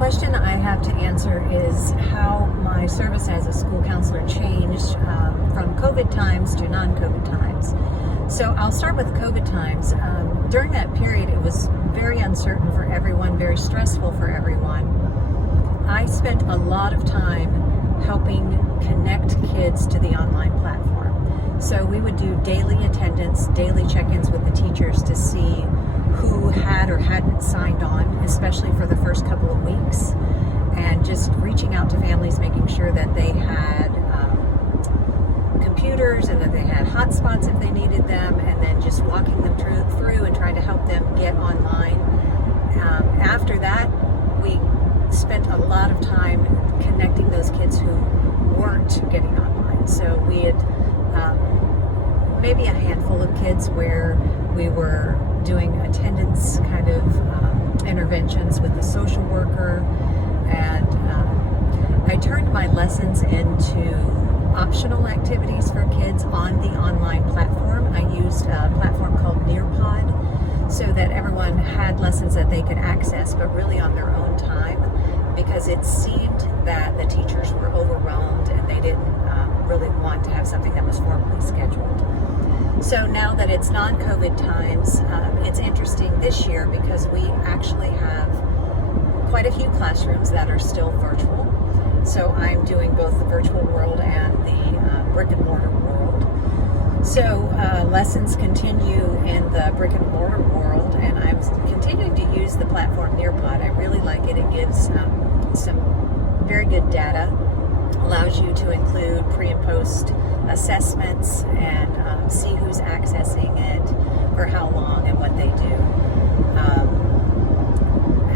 question I have to answer is how my service as a school counselor changed from COVID times to non-COVID times. So I'll start with COVID times. During that period, it was very uncertain for everyone, very stressful for everyone. I spent a lot of time helping connect kids to the online platform. So we would do daily attendance, daily check-ins with the teachers to see who had or hadn't signed on, especially for the first couple of weeks, and just reaching out to families, making sure that they had computers and that they had hotspots if they needed them, and then just walking them through and trying to help them get online. After that, we spent a lot of time connecting those kids who weren't getting online. So we had maybe a handful of kids where we were doing attendance kind of interventions with the social worker, and I turned my lessons into optional activities for kids on the online platform. I used a platform called Nearpod so that everyone had lessons that they could access, but really on their own time, because it seemed that the teachers were overwhelmed and they didn't really want to have something that was formally scheduled. So now that it's non-COVID times, it's interesting this year because we actually have quite a few classrooms that are still virtual. So I'm doing both the virtual world and the brick and mortar world. So lessons continue in the brick and mortar world, and I'm continuing to use the platform Nearpod. I really like it. It gives some very good data, allows you to include pre and post assessments and see who's accessing it for how long and what they do.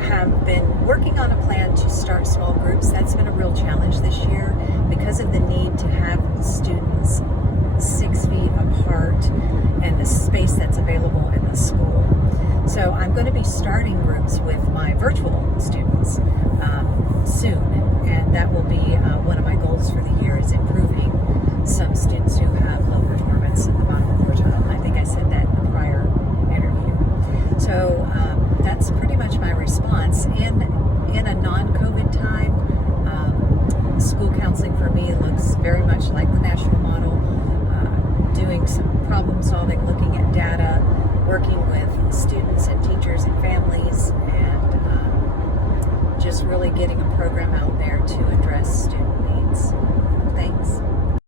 Have been working on a plan to start small groups. That's been a real challenge this year because of the need to have students 6 feet apart and the space that's available in the school. So I'm going to be starting groups with my virtual students soon, and that will be one of my goals for the year, is improving some students who have low performance in the bottom quartile. I think I said that in a prior interview. So that's pretty much my response. In a non-COVID time, school counseling for me looks very much like the national model, doing some problem solving, looking at data, working with students and teachers and families, and just really getting a program out there to address student needs. Thanks.